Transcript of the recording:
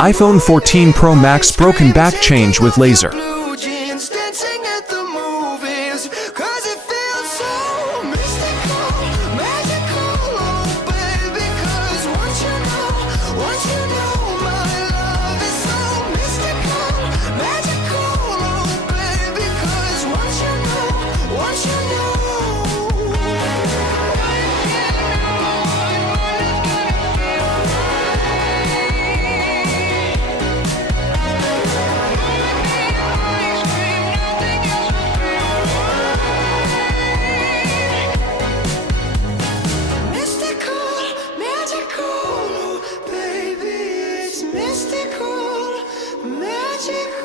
iPhone 14 Pro Max broken back change with laser. Blue jeans, dancing at the movies, 'cause it feels so mystical, magical, oh baby, 'cause once you know my love is so mystical, magical, oh baby, 'cause once you know. Mystical, magical, baby, it's mystical, magical.